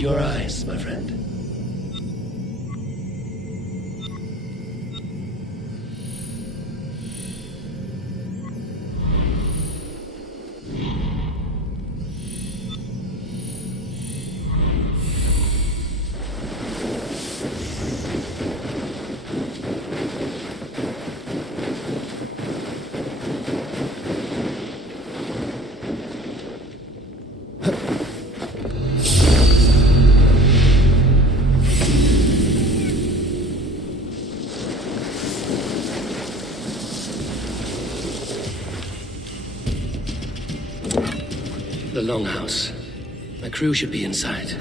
need your eyes, my friend. The longhouse. My crew should be inside.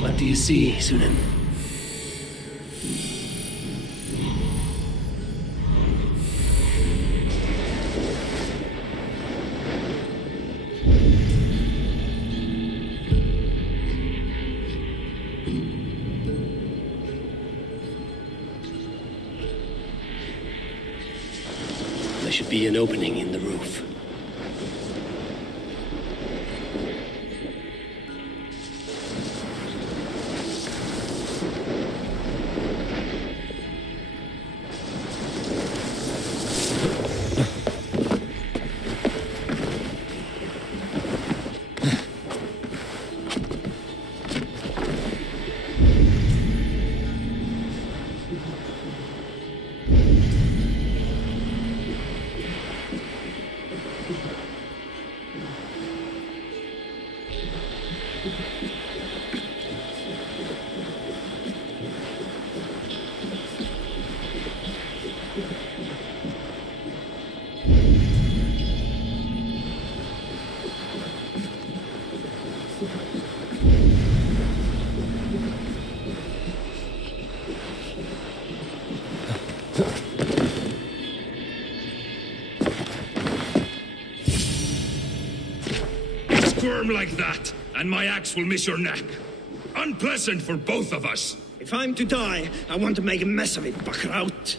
What do you see, Sunan? There should be an opening in the roof. Squirm like that, and my axe will miss your neck. Unpleasant for both of us. If I'm to die, I want to make a mess of it, Bakraut.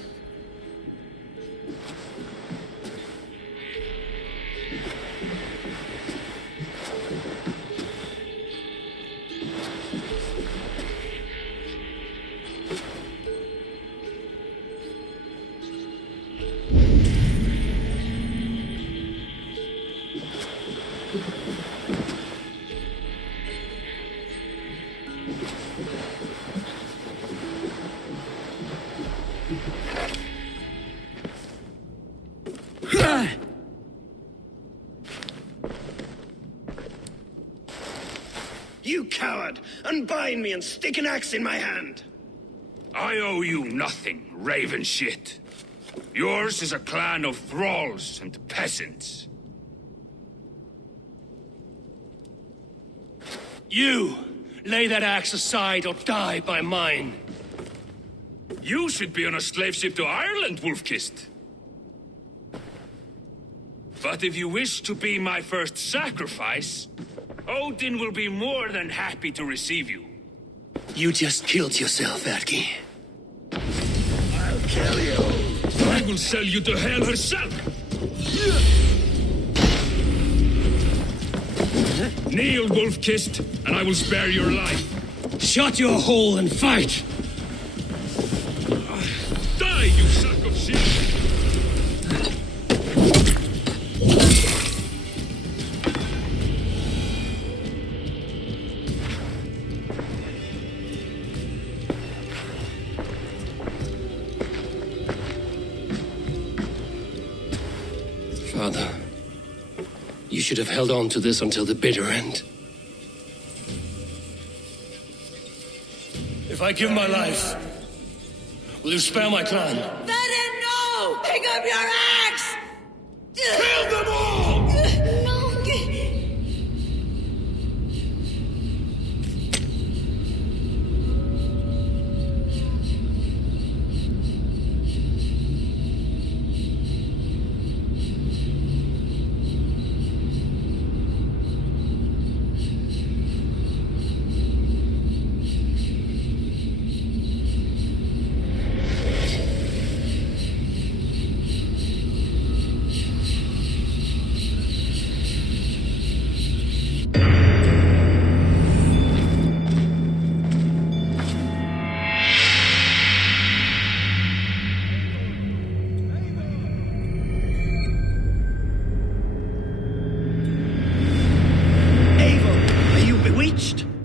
You coward! Unbind me and stick an axe in my hand! I owe you nothing, raven shit. Yours is a clan of thralls and peasants. You! Lay that axe aside or die by mine. You should be on a slave ship to Ireland, Wolfkist. But if you wish to be my first sacrifice, Odin will be more than happy to receive you. You just killed yourself, Erki. I'll kill you. I will sell you to hell herself. Kneel, Wolfkist, and I will spare your life. Shut your hole and fight! Die, you sack of shit! should have held on to this until the bitter end. If I give my life, will you spare my clan? Venom, no! Pick up your axe! Kill them all! No!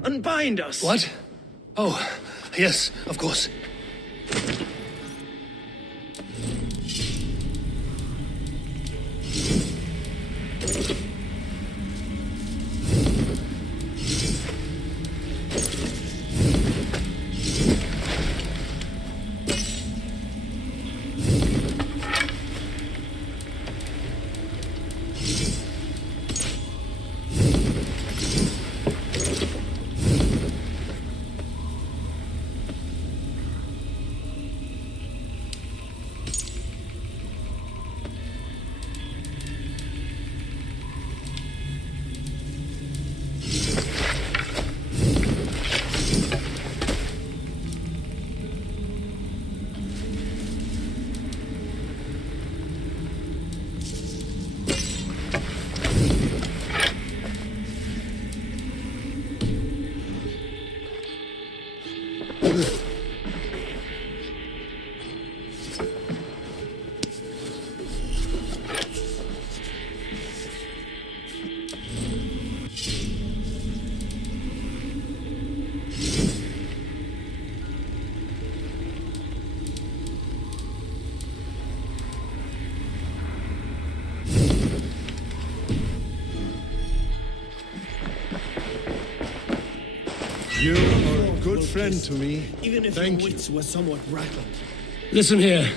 Unbind us! What? Oh, yes, of course. You are a good friend to me. Even if Thank your you. wits were somewhat rattled. Listen here.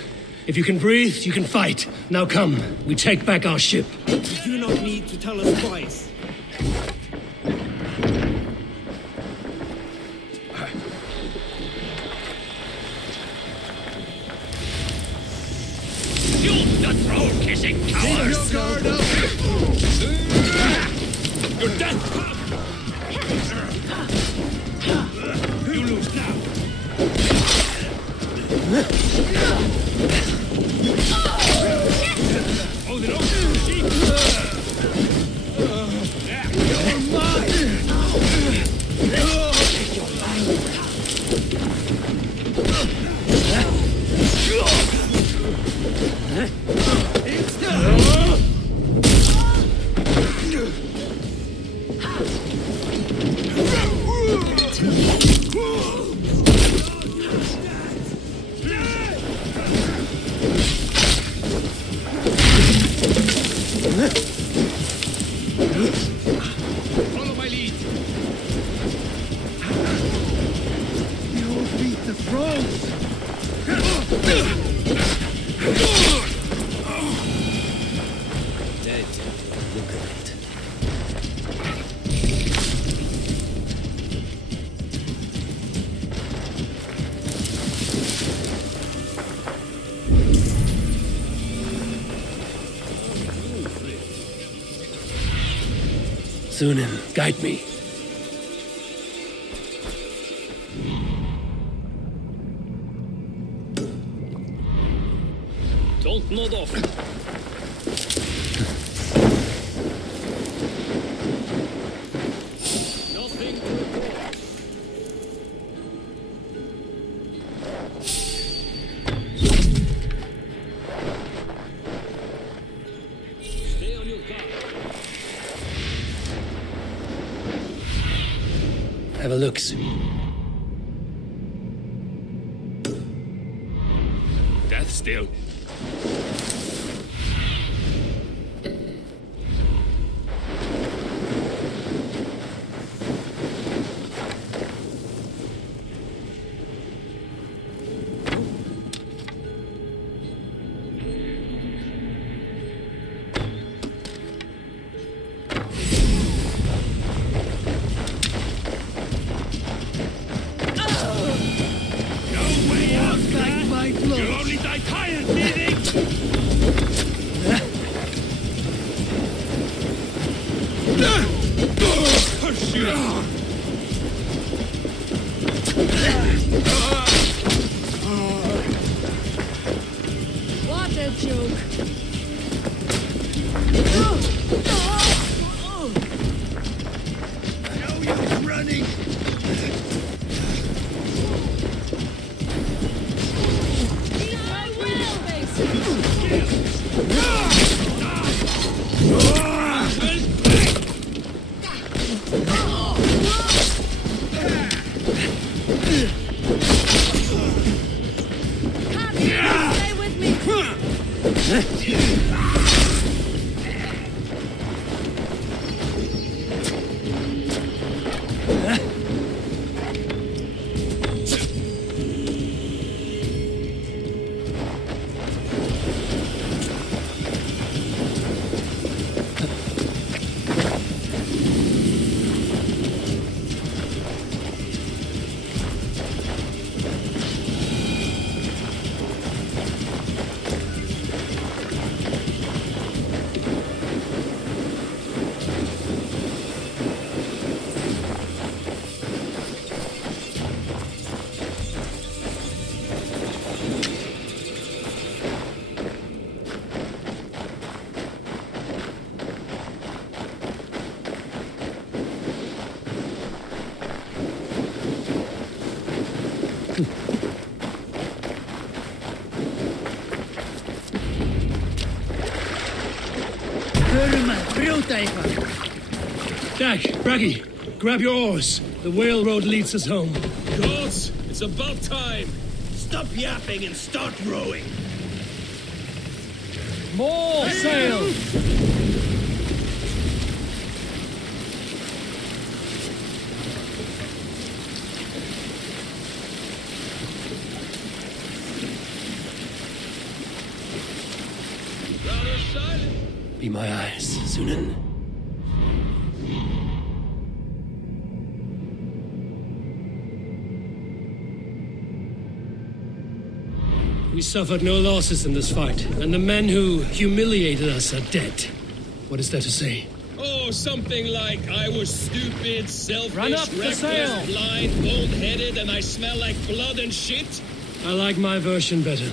If you can breathe, you can fight. Now come, we take back our ship. You do not need to tell us twice. You the troll-kissing cowards! Your guard up! You're dead! You lose now! Odin, You're mine! Follow my lead! You will beat the trolls! Dead. Look at it. Sunan, guide me. Don't nod off! Nothing to report. Stay on your guard. Have a look, Sue. Death still. tired, thieving! What a joke. No use running! I will face you. Stay with me. Dak, Braggy, grab your oars. The whale road leads us home. Gods, it's about time! Stop yapping and start rowing! More sail! Rather silent. Be my eyes, Sunan. We suffered no losses in this fight, and the men who humiliated us are dead. What is there to say? Oh, something like I was stupid, selfish, Run up the reckless, sail. blind, bald-headed, and I smell like blood and shit. I like my version better.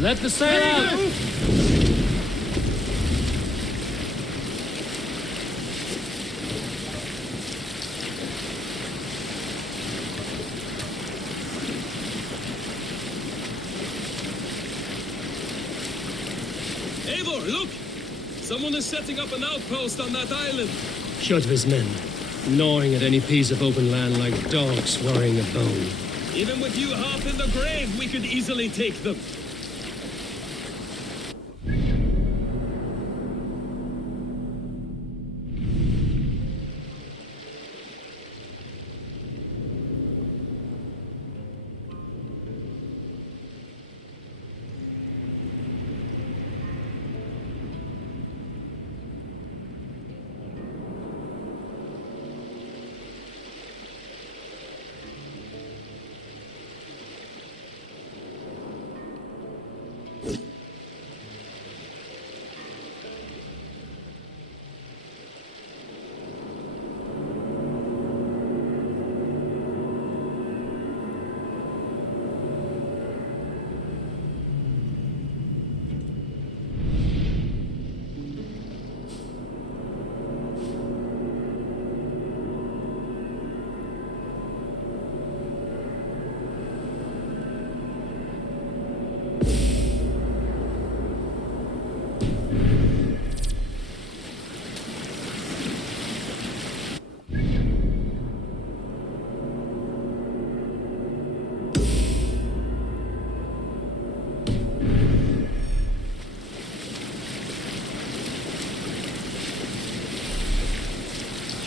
Let the sail out! Eivor, look! Someone is setting up an outpost on that island. Kjotve's men, gnawing at any piece of open land like dogs worrying a bone. Even with you half in the grave, we could easily take them.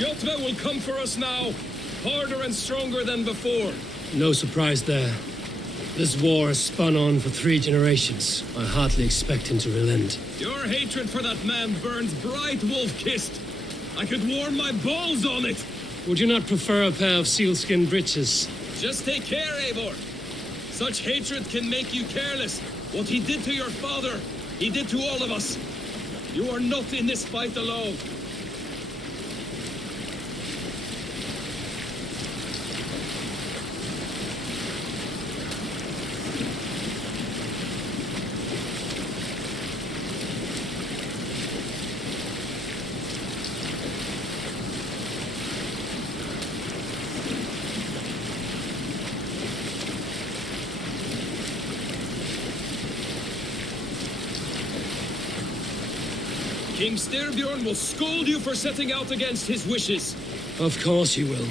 Kjotve will come for us now, harder and stronger than before. No surprise there. This war has spun on for 3 generations. I hardly expect him to relent. Your hatred for that man burns bright, wolf-kissed. I could warm my balls on it. Would you not prefer a pair of sealskin breeches? Just take care, Eivor. Such hatred can make you careless. What he did to your father, he did to all of us. You are not in this fight alone. King Styrbjorn will scold you for setting out against his wishes. Of course he will.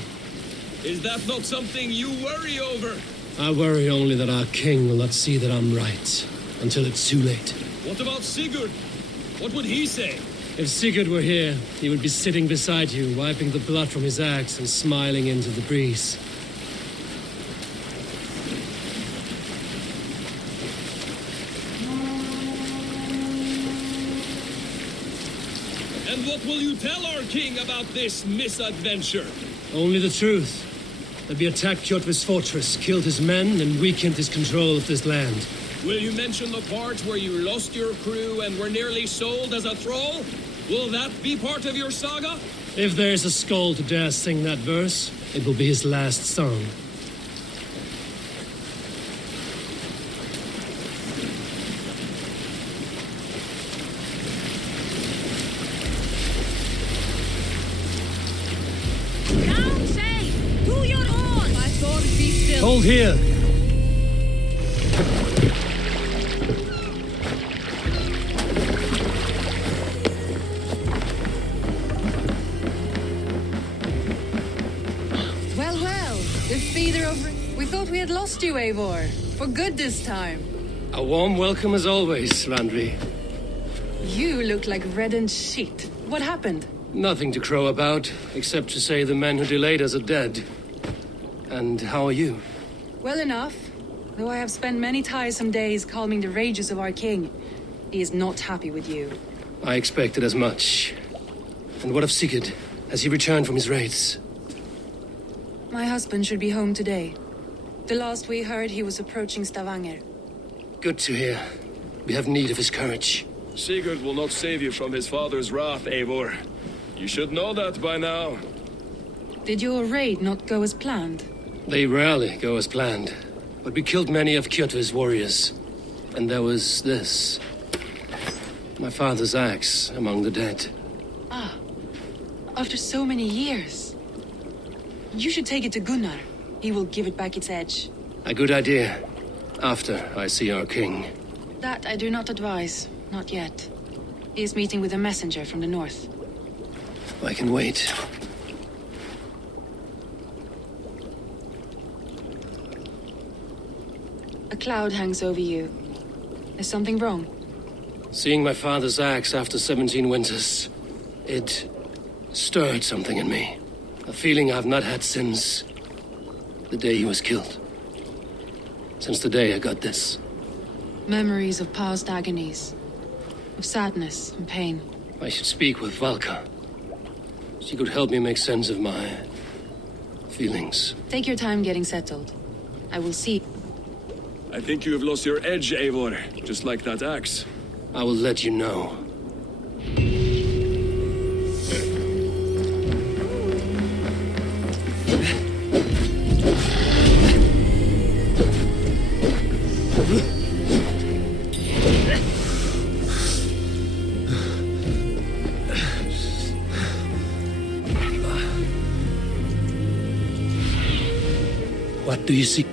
Is that not something you worry over? I worry only that our king will not see that I'm right, until it's too late. What about Sigurd? What would he say? If Sigurd were here, he would be sitting beside you, wiping the blood from his axe and smiling into the breeze. And what will you tell our king about this misadventure? Only the truth. That we attacked Kjotve's fortress, killed his men, and weakened his control of this land. Will you mention the part where you lost your crew and were nearly sold as a thrall? Will that be part of your saga? If there's a skull to dare sing that verse, it will be his last song. Down sail! To your oars! My sword, be still. Hold here! Well, the feeder of... We thought we had lost you, Eivor. For good this time. A warm welcome as always, Randvi. You look like reddened sheet. What happened? Nothing to crow about, except to say the men who delayed us are dead. And how are you? Well enough. Though I have spent many tiresome days calming the rages of our king. He is not happy with you. I expected as much. And what of Sigurd? Has he returned from his raids? My husband should be home today. The last we heard, he was approaching Stavanger. Good to hear. We have need of his courage. Sigurd will not save you from his father's wrath, Eivor. You should know that by now. Did your raid not go as planned? They rarely go as planned. But we killed many of Kjotve's warriors. And there was this. My father's axe among the dead. Ah, after so many years. You should take it to Gunnar. He will give it back its edge. A good idea. After I see our king. That I do not advise. Not yet. He is meeting with a messenger from the north. I can wait. A cloud hangs over you. Is something wrong? Seeing my father's axe after 17 winters, it stirred something in me. A feeling I've not had since the day he was killed. Since the day I got this. Memories of past agonies. Of sadness and pain. I should speak with Valka. She could help me make sense of my feelings. Take your time getting settled. I will see. I think you have lost your edge, Eivor, just like that axe. I will let you know. What do you see?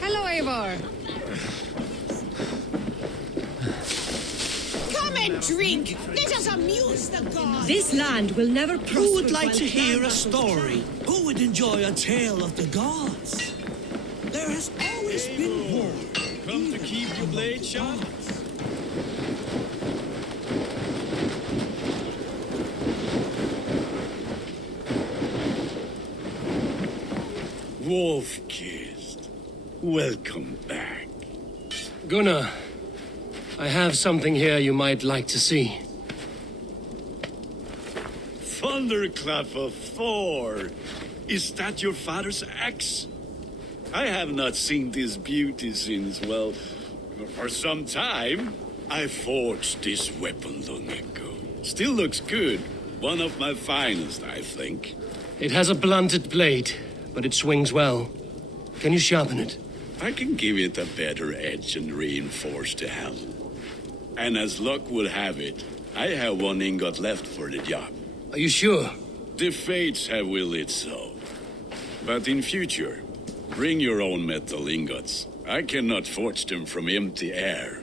Hello, Eivor. Come and drink. Let us amuse the gods. This land will never prosper. Who would like while to hear a Ragnarok story? stands. Who would enjoy a tale of the gods? There has always been war. Come to keep your blade sharp? Wolf-kissed. Welcome back. Gunnar, I have something here you might like to see. thunderclap of Thor! Is that your father's axe? I have not seen this beauty since, well, for some time. I forged this weapon long ago. Still looks good. One of my finest, I think. It has a blunted blade, but it swings well. Can you sharpen it? I can give it a better edge and reinforce the handle. And as luck would have it, I have one ingot left for the job. Are you sure? The fates have willed it so. But in future, bring your own metal ingots. I cannot forge them from empty air.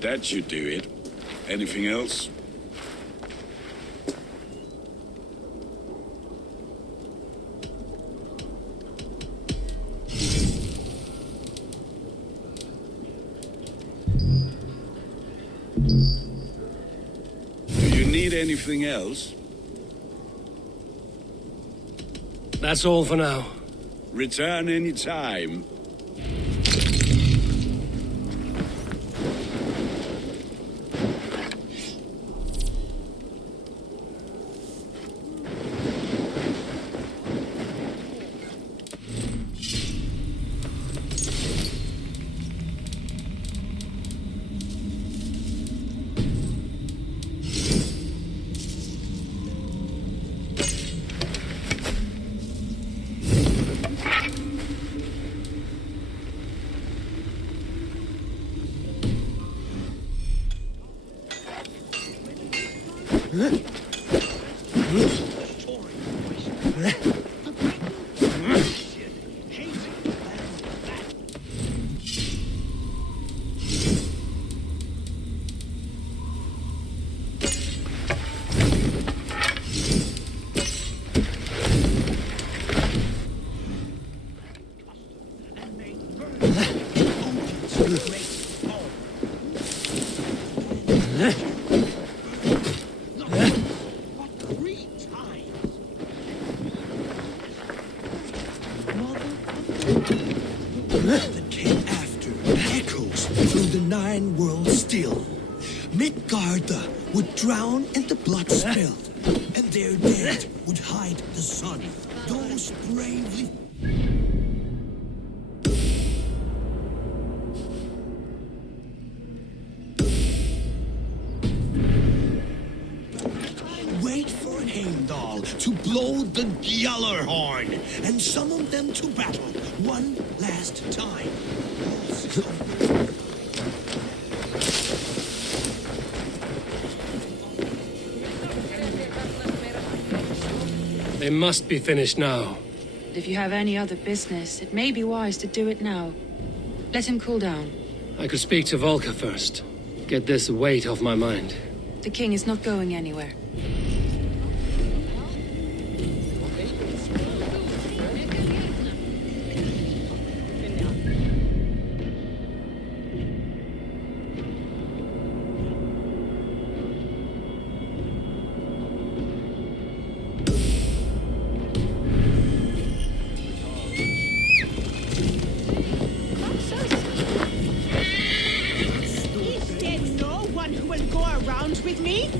That should do it. Anything else? Do you need anything else? That's all for now. Return any time. That came after echoes through the 9 worlds still. Midgarda would drown in the blood spilled, and their dead would hide the sun. Those bravely... Wait for Heimdall to blow the Gjallarhorn and summon them to battle one last time. They must be finished now. If you have any other business, it may be wise to do it now. Let him cool down. I could speak to Volker first. Get this weight off my mind. The king is not going anywhere. Is there no one who will go around with me?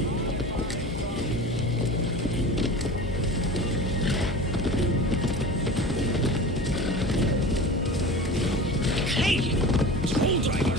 Hey! Troll driver!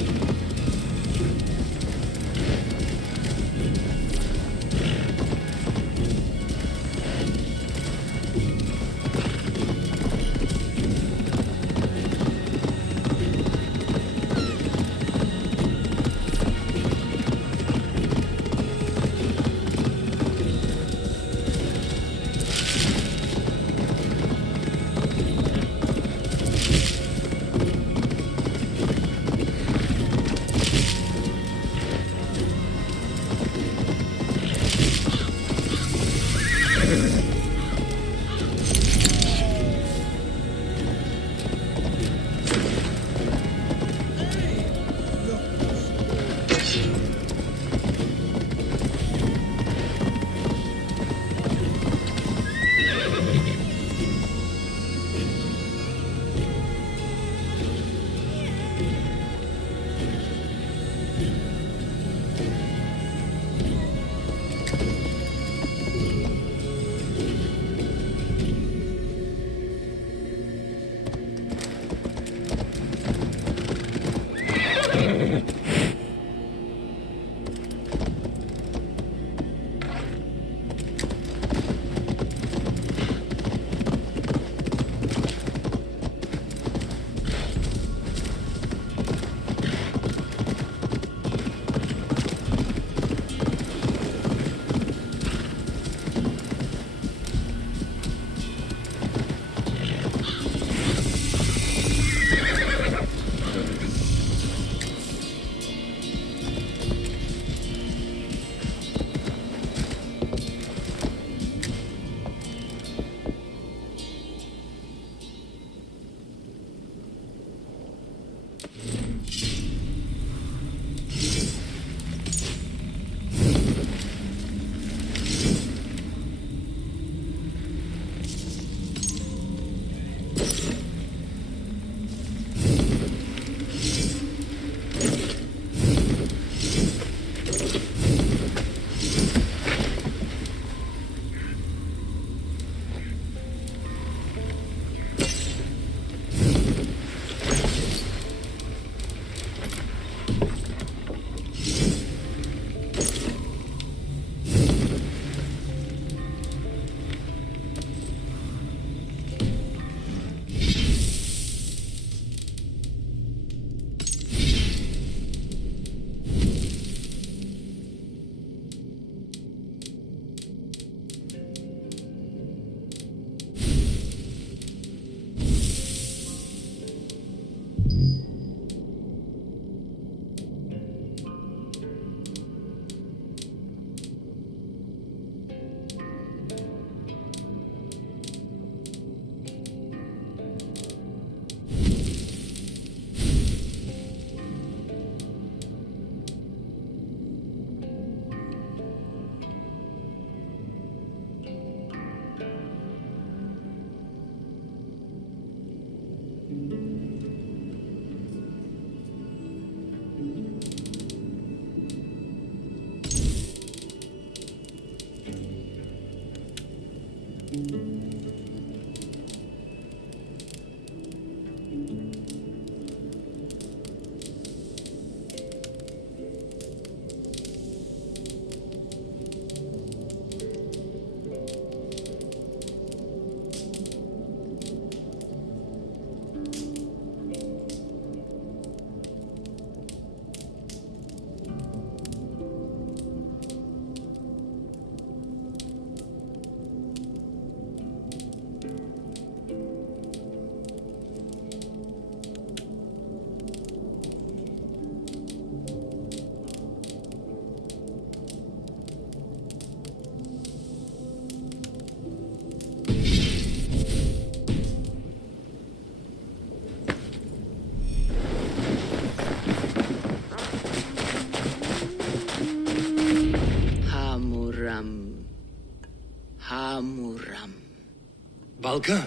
Valka?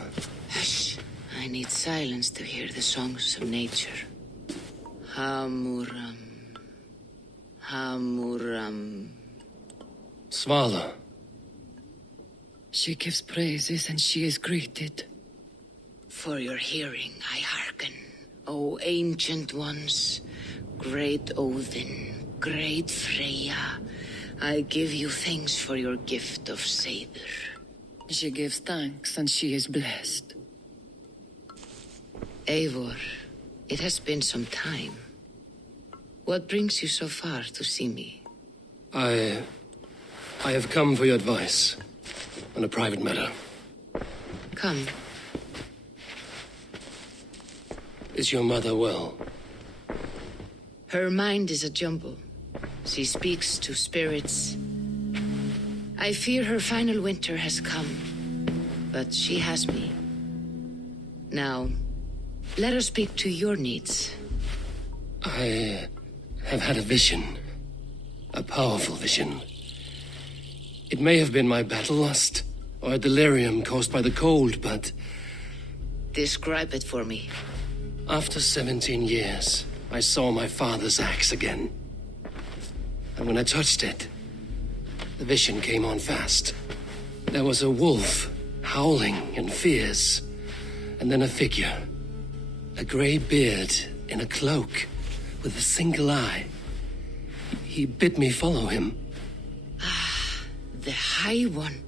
Hush. I need silence to hear the songs of nature. Hamuram. Hamuram. Svala. She gives praises and she is greeted. For your hearing, I hearken. O ancient ones, great Odin, great Freya, I give you thanks for your gift of Seder. She gives thanks and she is blessed. Eivor, it has been some time. What brings you so far to see me? I have come for your advice on a private matter. Come. Is your mother well? Her mind is a jumble. She speaks to spirits. I fear her final winter has come, but she has me. Now, let her speak to your needs. I have had a vision. A powerful vision. It may have been my battle lust, or a delirium caused by the cold, but... Describe it for me. After 17 years, I saw my father's axe again. And when I touched it, the vision came on fast. There was a wolf, howling and fierce, and then a figure. A grey beard in a cloak, with a single eye. He bid me follow him. Ah, the High One.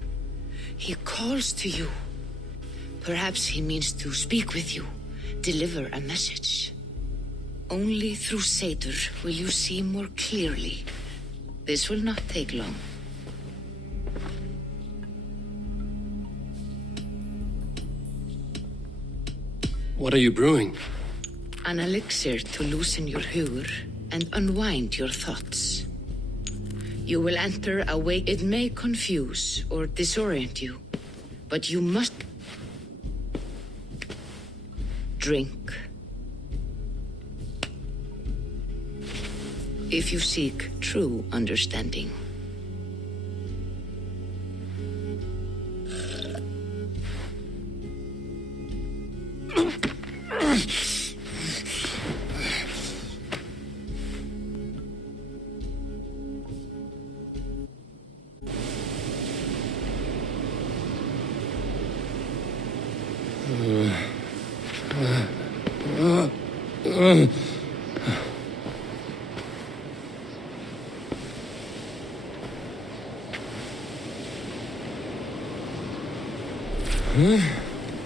He calls to you. Perhaps he means to speak with you. Deliver a message. Only through Seder will you see more clearly. This will not take long. What are you brewing? An elixir to loosen your hugur and unwind your thoughts. You will enter a way. It may confuse or disorient you, but you must drink. If you seek true understanding.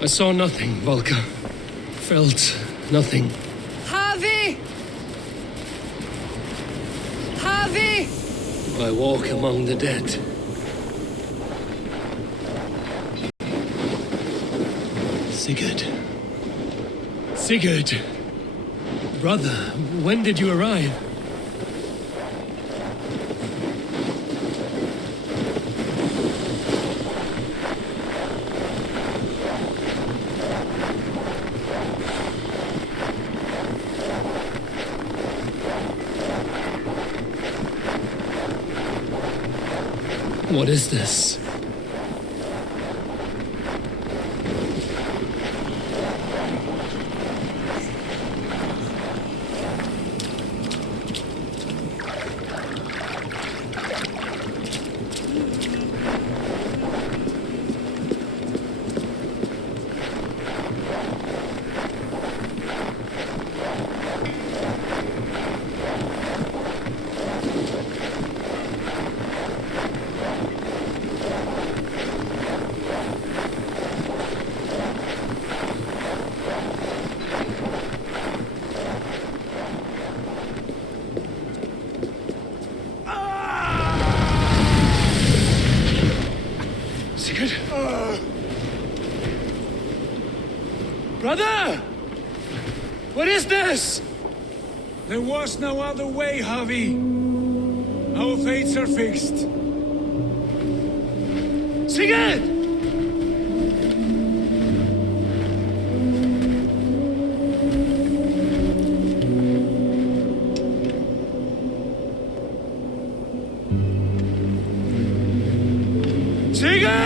I saw nothing, Volka. Felt nothing. Havi! Havi! I walk among the dead. Sigurd. Sigurd! Brother, when did you arrive? What is this? Brother! What is this? There was no other way, Javi. Our fates are fixed. Sigurd! Sigurd!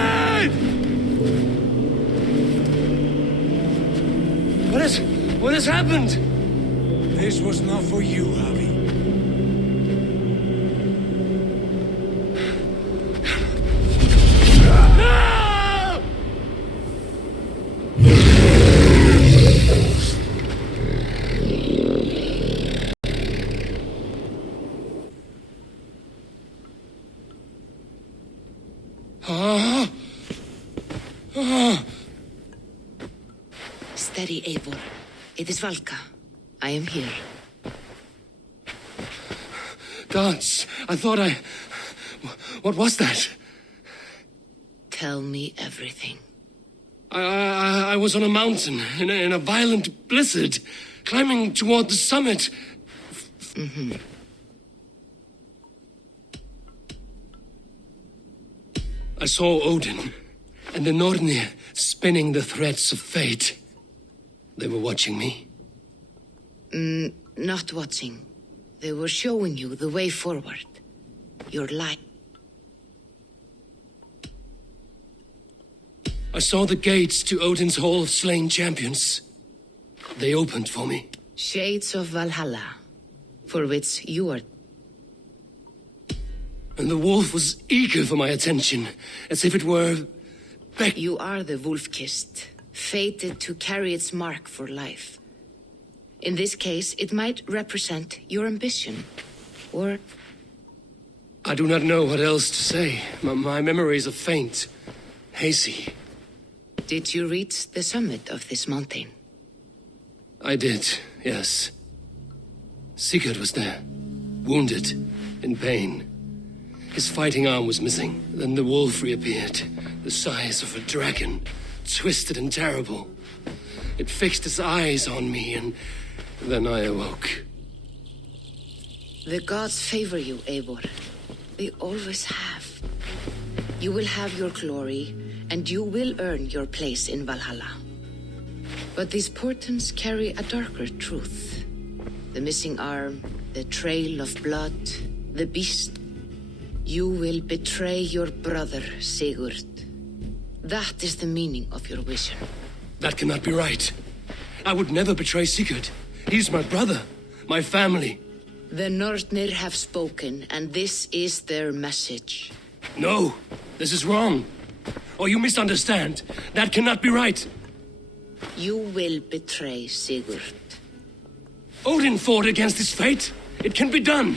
What has happened? This was not for you, Javi. Steady, Eivor. It is Valka. I am here. Gods, I thought I... What was that? Tell me everything. I was on a mountain in a violent blizzard, climbing toward the summit. I saw Odin and the Nornir spinning the threads of fate. They were watching me. Not watching. They were showing you the way forward. Your life. I saw the gates to Odin's Hall of Slain Champions. They opened for me. Shades of Valhalla, for which you are... And the wolf was eager for my attention, as if it were... You are the wolf-kissed, fated to carry its mark for life. In this case, it might represent your ambition, or... I do not know what else to say. My memories are faint, hazy. Did you reach the summit of this mountain? I did, yes. Sigurd was there, wounded, in pain. His fighting arm was missing. Then the wolf reappeared, the size of a dragon, twisted and terrible. It fixed its eyes on me, and then I awoke. The gods favor you, Eivor. They always have. You will have your glory, and you will earn your place in Valhalla. But these portents carry a darker truth. The missing arm, the trail of blood, the beast. You will betray your brother, Sigurd. That is the meaning of your vision. That cannot be right. I would never betray Sigurd. He's my brother, my family. The Nornir have spoken, and this is their message. No, this is wrong. Or you misunderstand. That cannot be right. You will betray Sigurd. Odin fought against his fate. It can be done.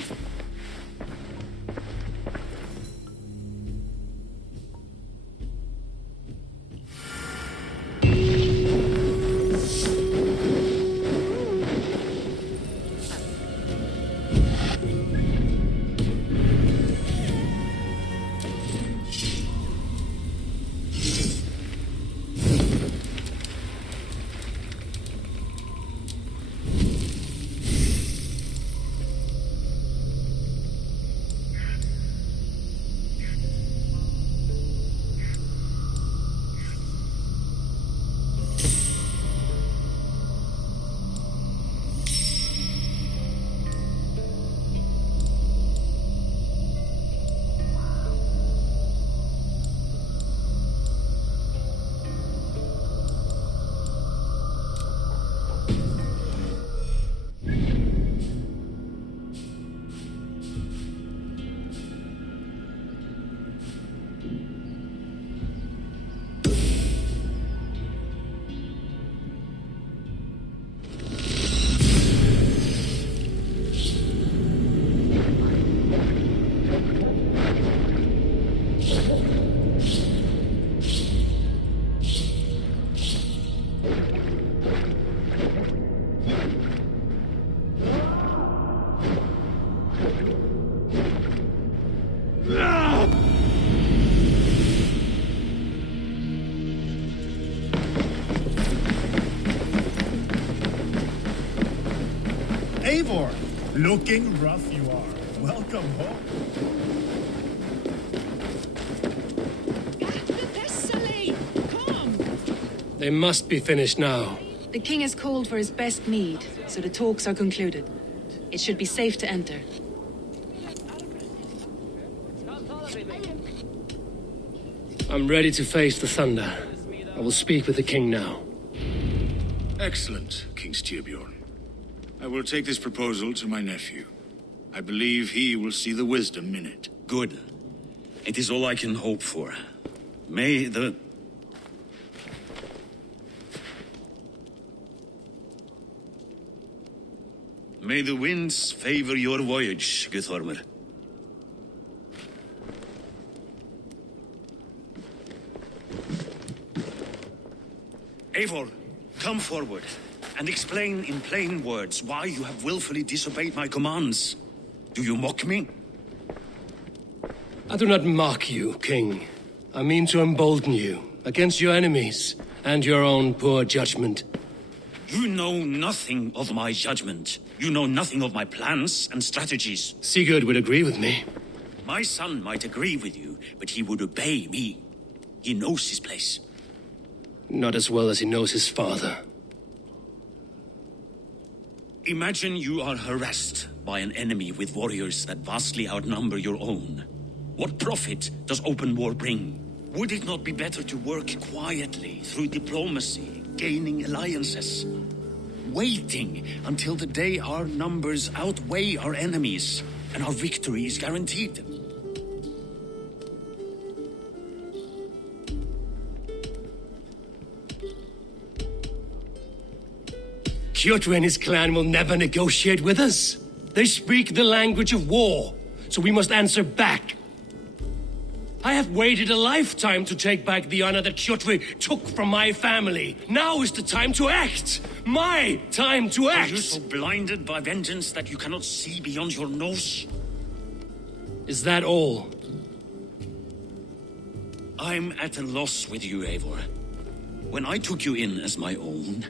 Eivor, looking rough you are. Welcome home. They must be finished now. The king has called for his best mead, so the talks are concluded. It should be safe to enter. I'm ready to face the thunder. I will speak with the king now. Excellent, King Styrbjorn. I will take this proposal to my nephew. I believe he will see the wisdom in it. Good. It is all I can hope for. May the... May the winds favor your voyage, Guthormr. Eivor, come forward and explain in plain words why you have willfully disobeyed my commands. Do you mock me? I do not mock you, King. I mean to embolden you against your enemies and your own poor judgment. You know nothing of my judgment. You know nothing of my plans and strategies. Sigurd would agree with me. My son might agree with you, but he would obey me. He knows his place. Not as well as he knows his father. Imagine you are harassed by an enemy with warriors that vastly outnumber your own. What profit does open war bring? Would it not be better to work quietly through diplomacy, gaining alliances? Waiting until the day our numbers outweigh our enemies and our victory is guaranteed. Kjotve and his clan will never negotiate with us. They speak the language of war, so we must answer back. I have waited a lifetime to take back the honor that Kjotve took from my family. Now is the time to act! My time to act! Are you so blinded by vengeance that you cannot see beyond your nose? Is that all? I'm at a loss with you, Eivor. When I took you in as my own,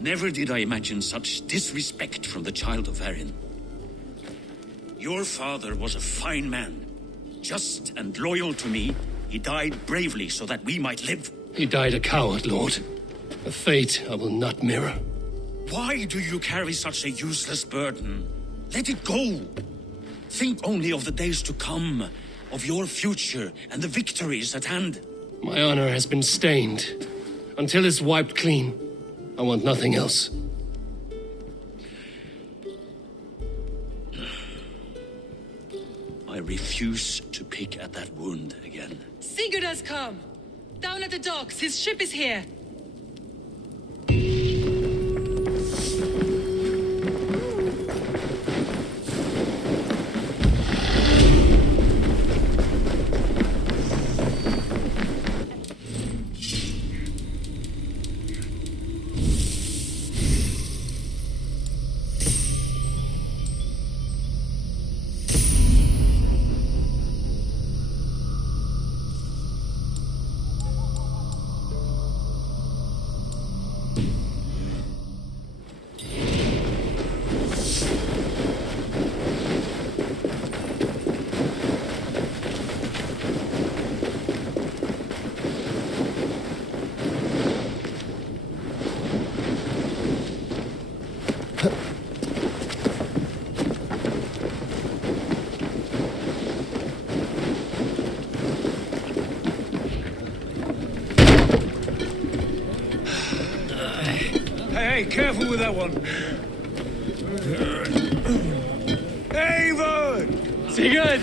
never did I imagine such disrespect from the child of Varin. Your father was a fine man. Just and loyal to me, he died bravely so that we might live. He died a coward, Lord. A fate I will not mirror. Why do you carry such a useless burden? Let it go. Think only of the days to come, of your future and the victories at hand. My honor has been stained. Until it's wiped clean, I want nothing else. I refuse to pick at that wound again. Sigurd has come! Down at the docks, his ship is here! Hey, careful with that one. Eivor! Sigurd!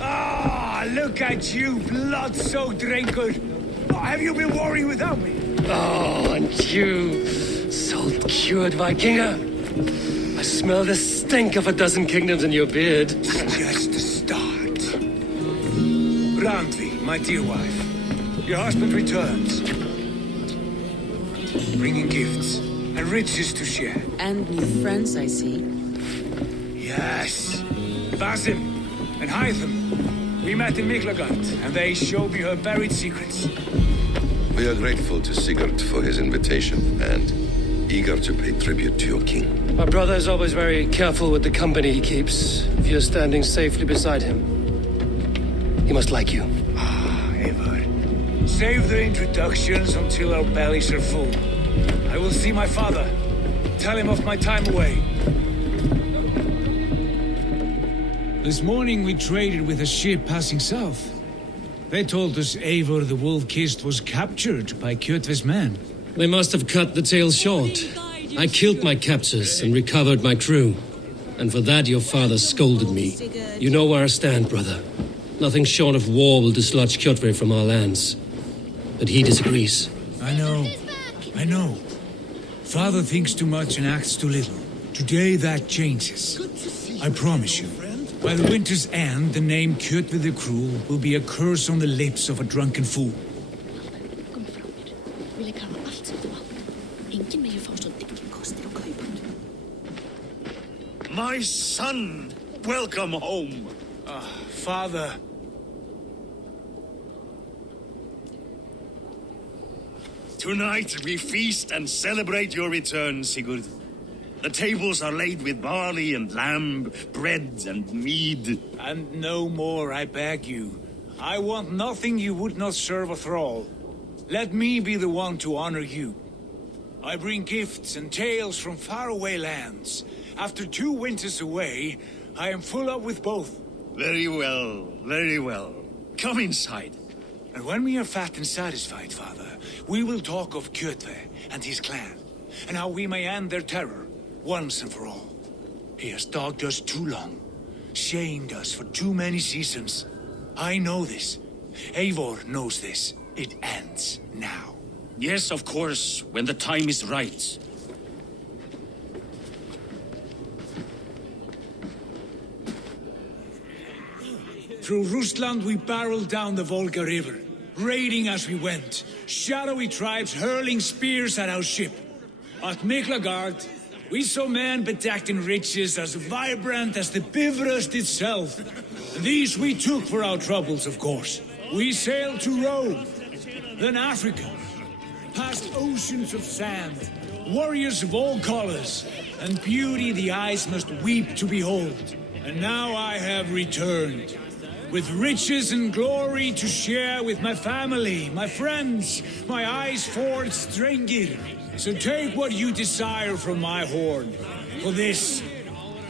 Ah, look at you, blood-soaked drinkard. Have you been worrying without me? Oh, and you, salt cured Vikinger. I smell the stink of a dozen kingdoms in your beard. Just the start. Randvi, my dear wife, your husband returns. Bringing gifts and riches to share. And new friends, I see. Yes. Basim and Hytham. We met in Miklagard, and they showed me her buried secrets. We are grateful to Sigurd for his invitation, and eager to pay tribute to your king. My brother is always very careful with the company he keeps. If you're standing safely beside him, he must like you. Ah, Eivor. Save the introductions until our bellies are full. I will see my father. Tell him of my time away. This morning we traded with a ship passing south. They told us Eivor the Wolf-Kissed was captured by Kjotve's men. They must have cut the tale short. I killed my captors and recovered my crew. And for that your father scolded me. You know where I stand, brother. Nothing short of war will dislodge Kjotve from our lands. But he disagrees. I know. Father thinks too much and acts too little. Today that changes. I promise you. By the winter's end, the name Kjotve the Cruel will be a curse on the lips of a drunken fool. Kom fram med. Vill jag My son! Welcome home! Father. Tonight we feast and celebrate your return, Sigurd. The tables are laid with barley and lamb, bread and mead. And no more, I beg you. I want nothing you would not serve a thrall. Let me be the one to honor you. I bring gifts and tales from faraway lands. After 2 winters away, I am full up with both. Very well, very well. Come inside. And when we are fat and satisfied, Father, we will talk of Kjotve and his clan, and how we may end their terror, once and for all. He has dogged us too long, shamed us for too many seasons. I know this. Eivor knows this. It ends now. Yes, of course, when the time is right. Through Rusland we barreled down the Volga River, raiding as we went, shadowy tribes hurling spears at our ship. At Miklagard, we saw men bedecked in riches as vibrant as the Bifrost itself. And these we took for our troubles, of course. We sailed to Rome, then Africa, past oceans of sand, warriors of all colors, and beauty the eyes must weep to behold. And now I have returned, with riches and glory to share with my family, my friends, my eyes-forged Strengir. So take what you desire from my hoard. For this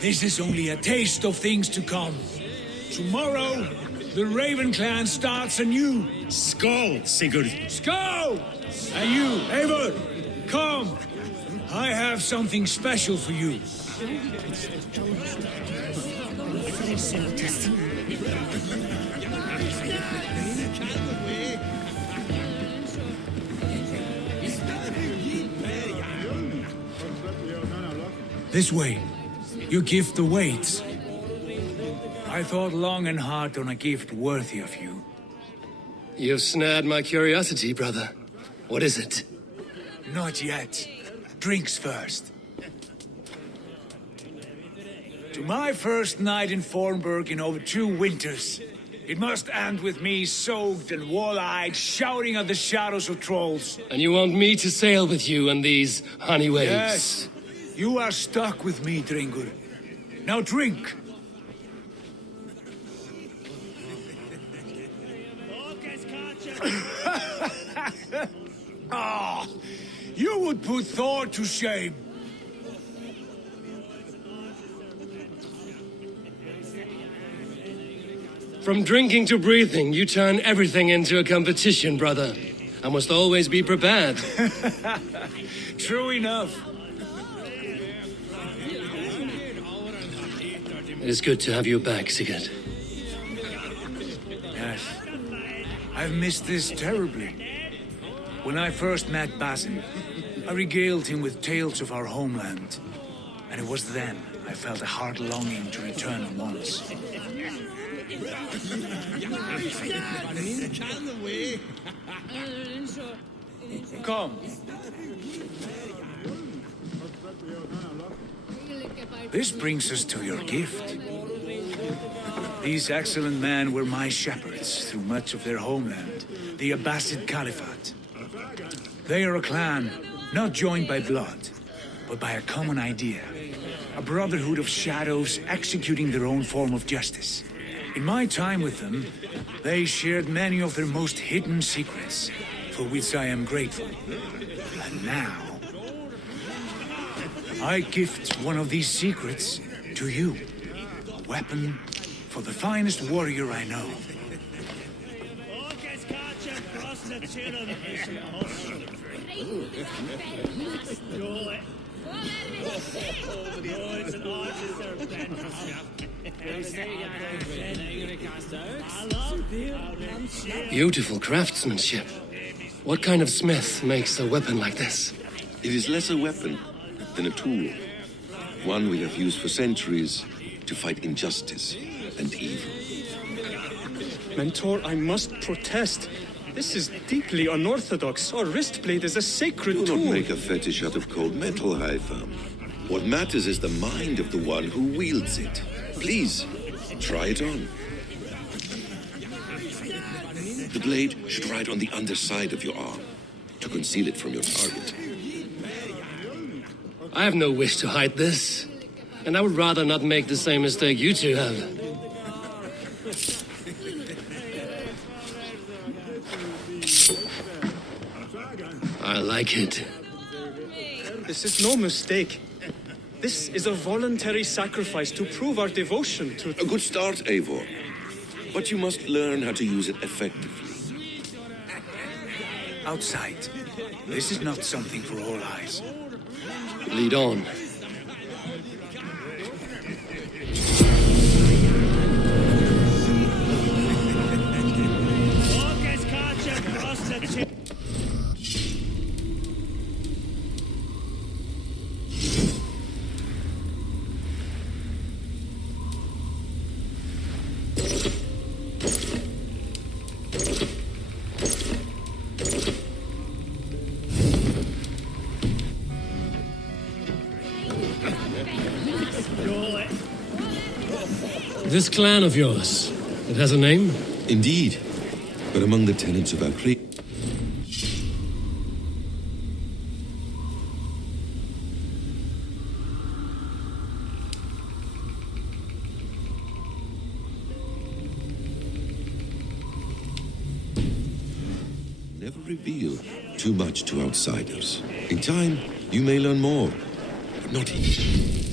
is only a taste of things to come. Tomorrow, the Raven clan starts anew. Skål, Sigurd. Skål! And you, Eivor, come. I have something special for you. This way. Your gift awaits. I thought long and hard on a gift worthy of you. You've snared my curiosity, brother. What is it? Not yet. Drinks first. To my first night in Fornburg in over 2 winters. It must end with me soaked and wall-eyed, shouting at the shadows of trolls. And you want me to sail with you on these honey waves? Yes. You are stuck with me, Dringur. Now drink. Ah, you would put Thor to shame. From drinking to breathing, you turn everything into a competition, brother. I must always be prepared. True enough. It is good to have you back, Sigurd. Yes. I've missed this terribly. When I first met Basin, I regaled him with tales of our homeland. And it was then I felt a heart longing to return at once. Come. This brings us to your gift. These excellent men were my shepherds through much of their homeland, the Abbasid Caliphate. They are a clan, not joined by blood, but by a common idea. A brotherhood of shadows executing their own form of justice. In my time with them, they shared many of their most hidden secrets, for which I am grateful. And now, I gift one of these secrets to you. A weapon for the finest warrior I know. Beautiful craftsmanship. What kind of smith makes a weapon like this? It is less a weapon than a tool. One we have used for centuries to fight injustice and evil. Mentor, I must protest. This is deeply unorthodox. Our wrist blade is a sacred tool. Do not make a fetish out of cold metal, Haifa. What matters is the mind of the one who wields it. Please, try it on. The blade should ride on the underside of your arm to conceal it from your target. I have no wish to hide this, and I would rather not make the same mistake you two have. I like it. This is no mistake. This is a voluntary sacrifice to prove our devotion to... A good start, Eivor. But you must learn how to use it effectively. Outside. This is not something for all eyes. Lead on. This clan of yours, it has a name? Indeed. But among the tenets of our creed... Never reveal too much to outsiders. In time, you may learn more, but not here.